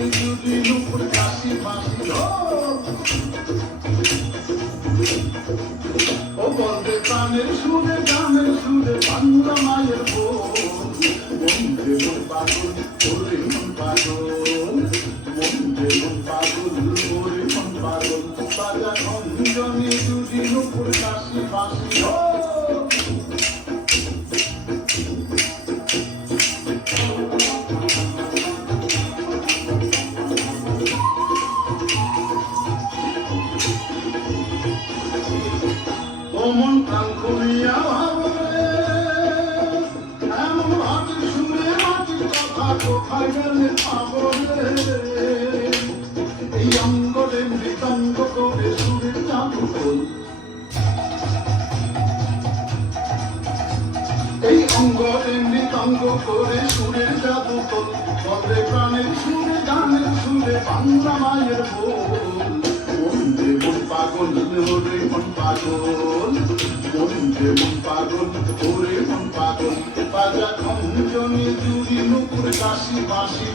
Johnny জুড়ি নুপুর কাশি বাঁশি ও বলবে প্রাণের সুরে গানের সুরে বাংলা মায়ের বন্ধে মন পাগল ওরে মন পাগল বন্ধে মন পাগল ওরে মন পাগল বাজা জনি জুড়ি নুপুর কাশি বাঁশি মন প্রাণ খুলিয়া ভাবরে এমন হাতের সুরে হাতের কথা কোথায় গেলে পাবরে এই অঙ্গলে মৃতঙ্গ করে সুরের জাদু কল এই অঙ্গলে মৃতঙ্গ করে সুরের জাদু কল বলে প্রাণের সুরে গানের সুরে বাংলা মায়ের বল বন্ধে মন পাগল ওরে মন পাগল বন্ধে মন পাগল ওরে মন পাগল বাজা খঞ্জনি জুড়ি নুপুর কাশি বাঁশি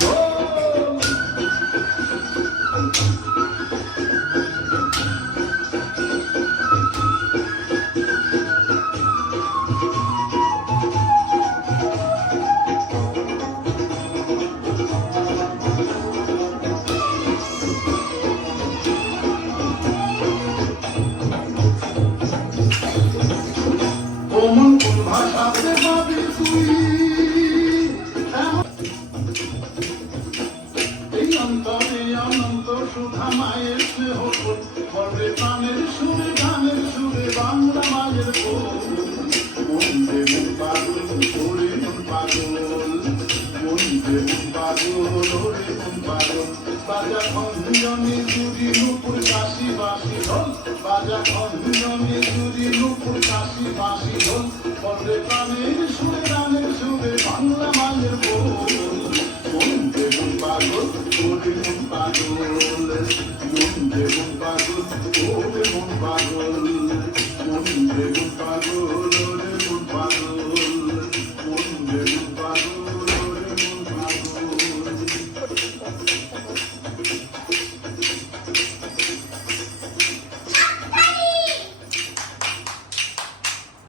মন কোন ভাষাতে পাবি তুই এই অন্তরে অনন্ত সুধা মায়ের স্নেহ বলে প্রাণের সুরে গানের সুরে বাংলা মায়ের বন্ধে মন পাগল ওরে মন পাগল বন্ধে মন পাগল ওরে মন পাগল বাজা খঞ্জনি জুড়ি নুপুর কাশি বাঁশি ঢোল বাজা খঞ্জনি জুড়ি নুপুর কাশি বাঁশি ঢোল বলে প্রাণের সুরে গানের সুরে বাংলা মায়ের বন্ধে মন পাগল ওরে মন পাগল বন্ধে মন পাগল ওরে মন পাগল বন্ধে